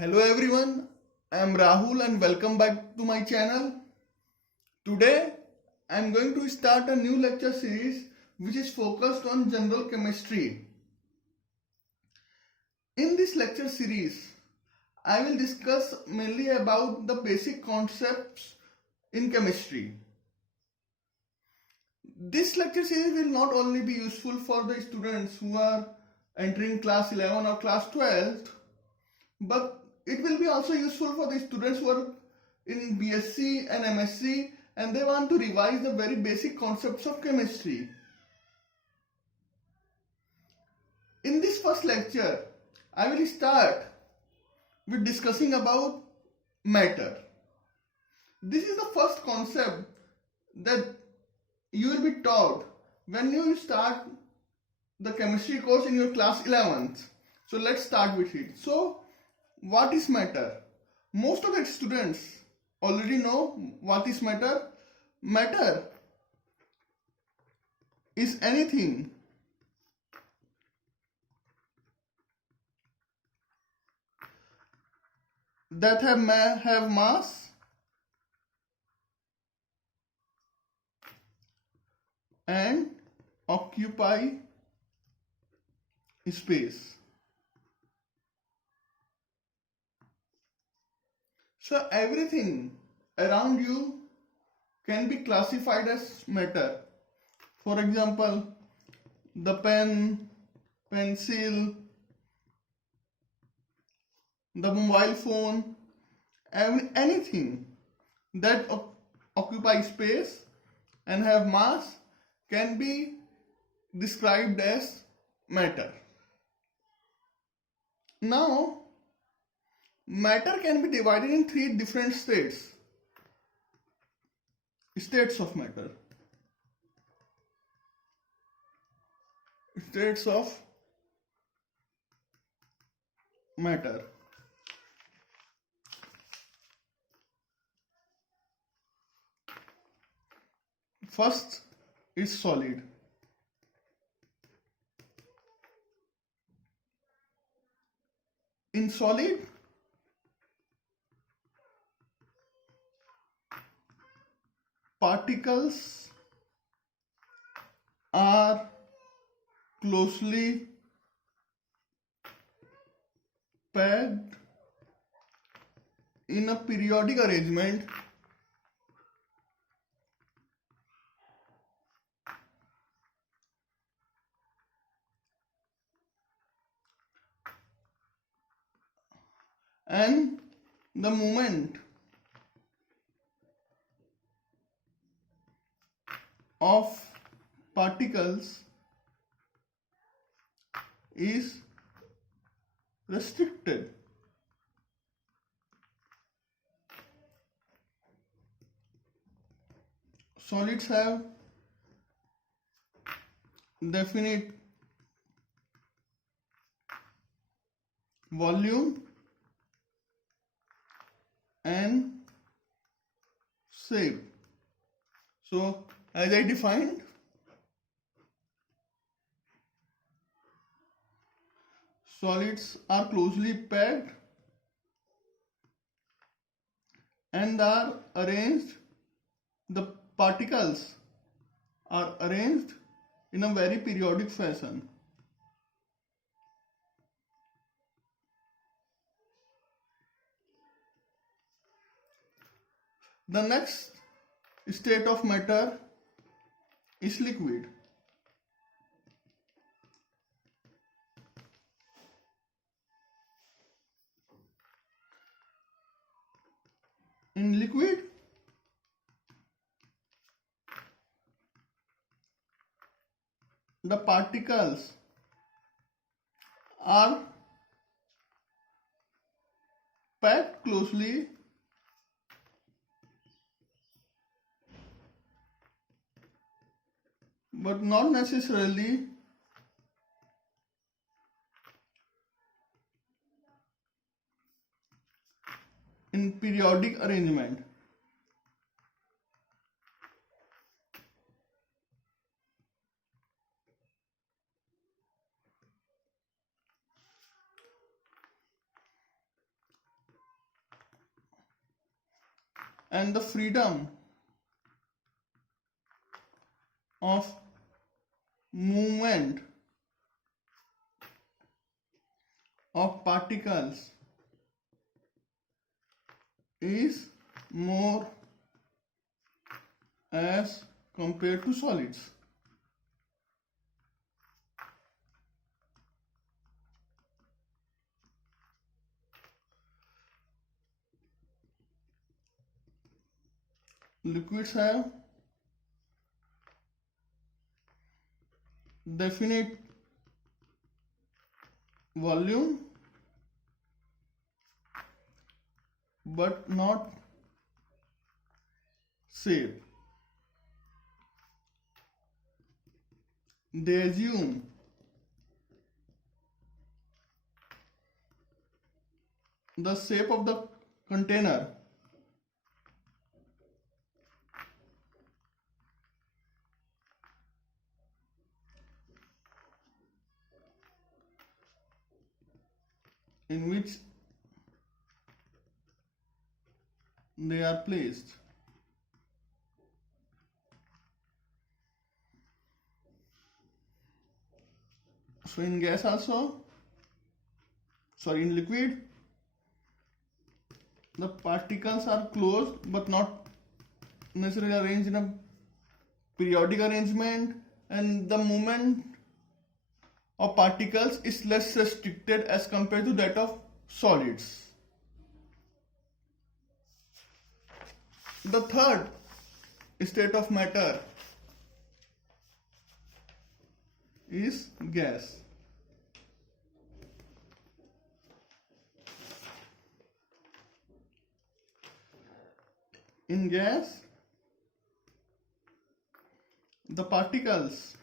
Hello everyone, I am Rahul and welcome back to my channel. Today I am going to start a new lecture series which is focused on general chemistry. In this lecture series, I will discuss mainly about the basic concepts in chemistry. This lecture series will not only be useful for the students who are entering class 11 or class 12, but it will be also useful for the students who are in BSc and MSc and they want to revise the very basic concepts of chemistry. In this first lecture, I will start with discussing about matter. This is the first concept that you will be taught when you start the chemistry course in your class 11th. So let's start with it. So what is matter? Most of the students already know what is matter. Matter is anything that have mass and occupy space. So everything around you can be classified as matter. For example, the pen, pencil, the mobile phone, anything that occupy space and have mass can be described as matter. Now, matter can be divided in three different states of matter. States of matter. First is solid. In solid, particles are closely packed in a periodic arrangement and the movement of particles is restricted. Solids have definite volume and shape. So as I defined, solids are closely packed and are arranged, the particles are arranged in a very periodic fashion. The next state of matter is liquid. In liquid, the particles are packed closely but not necessarily in periodic arrangement. and the freedom of movement of particles is more as compared to solids. Liquids have definite volume but not shape. They assume the shape of the container in which they are placed. So in gas also, in liquid, the particles are closed but not necessarily arranged in a periodic arrangement, and the movement of particles is less restricted as compared to that of solids. The third state of matter is gas. In gas, the particles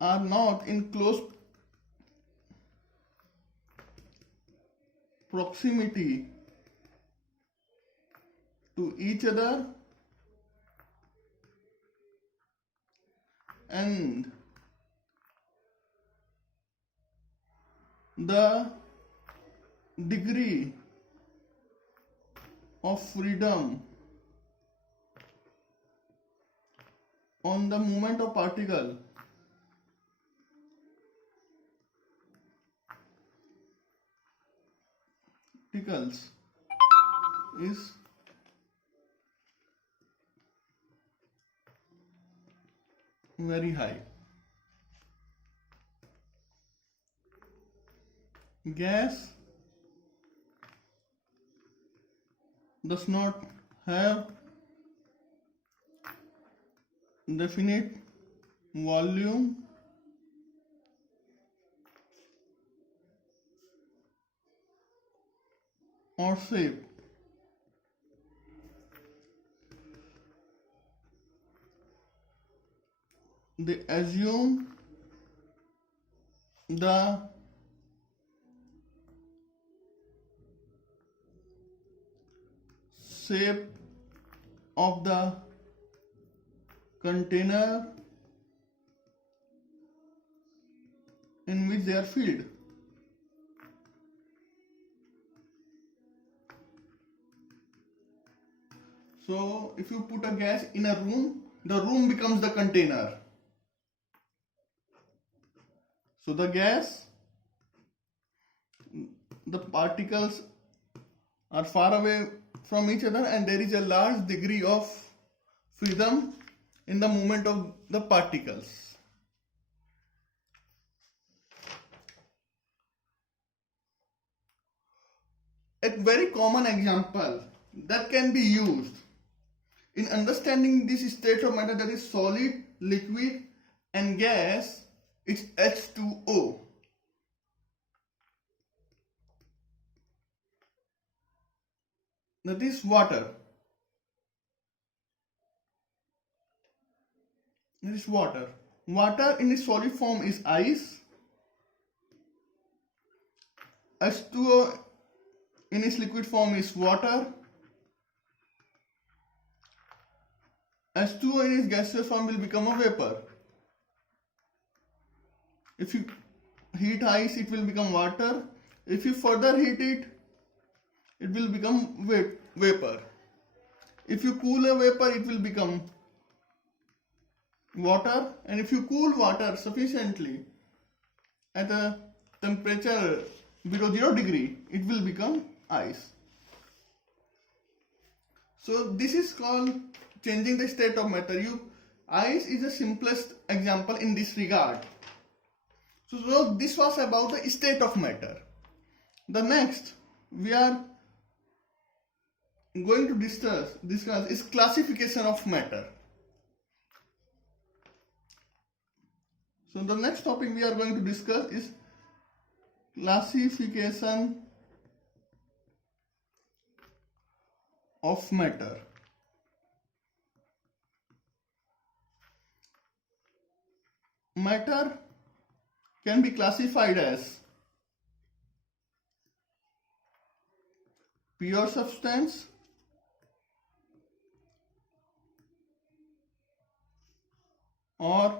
are not in close proximity to each other, and the degree of freedom on the movement of particles is very high. Gas does not have definite volume or shape. They assume the shape of the container in which they are filled. So if you put a gas in a room, the room becomes the container. So the gas, the particles are far away from each other, and there is a large degree of freedom in the movement of the particles. A very common example that can be used in understanding this state of matter, that is solid, liquid and gas, is H2O. That is water. This is water. Water in its solid form is ice. H2O in its liquid form is water. H2O in its gaseous form will become a vapor. If you heat ice, it will become water. If you further heat it, it will become vapor. If you cool a vapor, it will become water. And if you cool water sufficiently at a temperature below 0 degree, it will become ice. So this is called changing the state of matter. Ice is the simplest example in this regard. So this was about the state of matter. The next we are going to discuss is classification of matter. So the next topic we are going to discuss is classification of matter. Matter can be classified as pure substance, or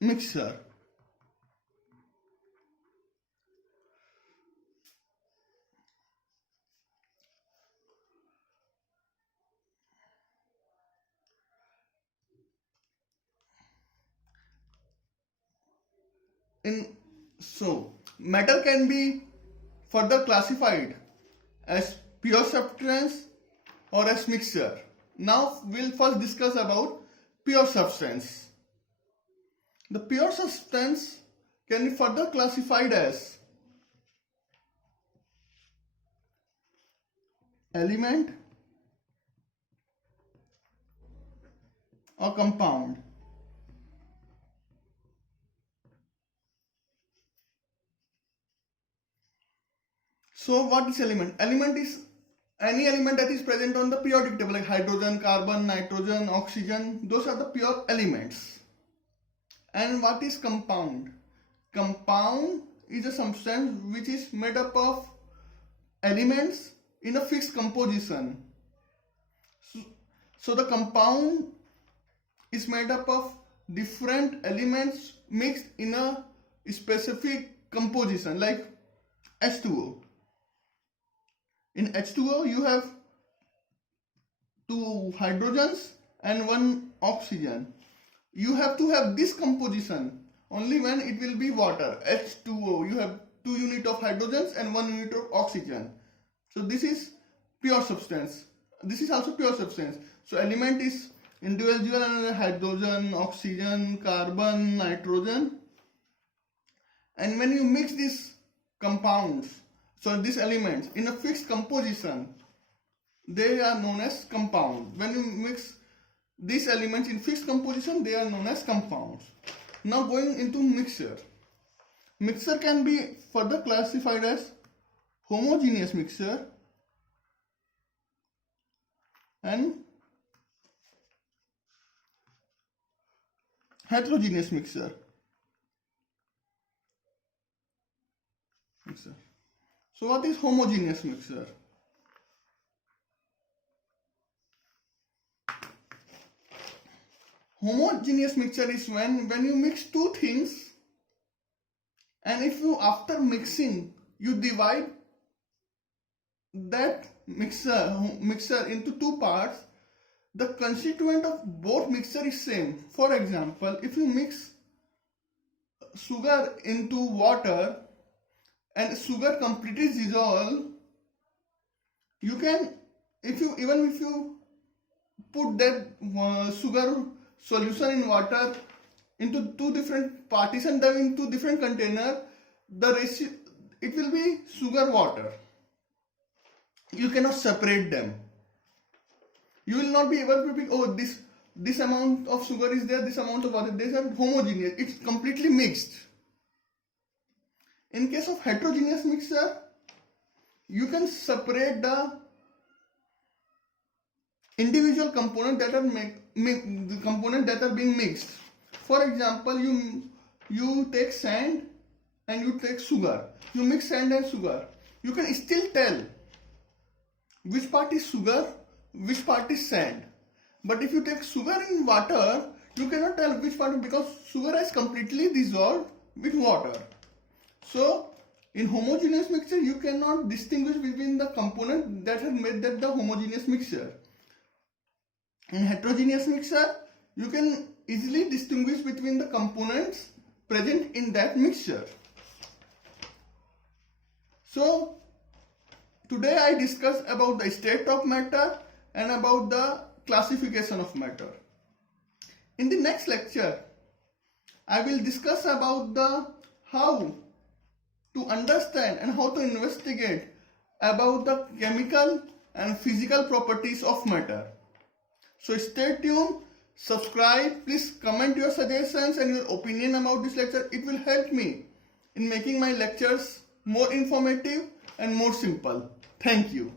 mixture. So matter can be further classified as pure substance or as mixture. Now we'll first discuss about pure substance. The pure substance can be further classified as element or compound. So what is element? Element is any element that is present on the periodic table, like hydrogen, carbon, nitrogen, oxygen. Those are the pure elements. And what is compound? Compound is a substance which is made up of elements in a fixed composition. So the compound is made up of different elements mixed in a specific composition, like H2O. In H2O you have 2 hydrogens and 1 oxygen. You have to have this composition only when it will be water. H2O, you have 2 units of hydrogens and 1 unit of oxygen. So this is pure substance. This is also pure substance. So element is individual and hydrogen, oxygen, carbon, nitrogen. And when you mix these compounds, so these elements in a fixed composition, they are known as compound. When you mix these elements in fixed composition, they are known as compounds. Now going into mixture. Mixture can be further classified as homogeneous mixture and heterogeneous mixture. So what is homogeneous mixture? Homogeneous mixture is when you mix 2 things, and if you after mixing you divide that mixture into 2 parts, the constituent of both mixture is same. For example, if you mix sugar into water and sugar completely dissolve, you can, even if you put that sugar solution in water into 2 different partition, them into different container, the ratio, it will be sugar water. You cannot separate them. You will not be able to be, oh, this amount of sugar is there, this amount of water. These are homogeneous. It's completely mixed. In case of heterogeneous mixture, you can separate the individual components that are the components that are being mixed. For example, you take sand and you take sugar. You mix sand and sugar. You can still tell which part is sugar, which part is sand. But if you take sugar in water, you cannot tell which part, because sugar has completely dissolved with water. So in homogeneous mixture, you cannot distinguish between the component that has made that the homogeneous mixture. In heterogeneous mixture, you can easily distinguish between the components present in that mixture. So today I discussed about the state of matter and about the classification of matter. In the next lecture, I will discuss about the how to understand and how to investigate about the chemical and physical properties of matter. So stay tuned, subscribe, please comment your suggestions and your opinion about this lecture. It will help me in making my lectures more informative and more simple. Thank you.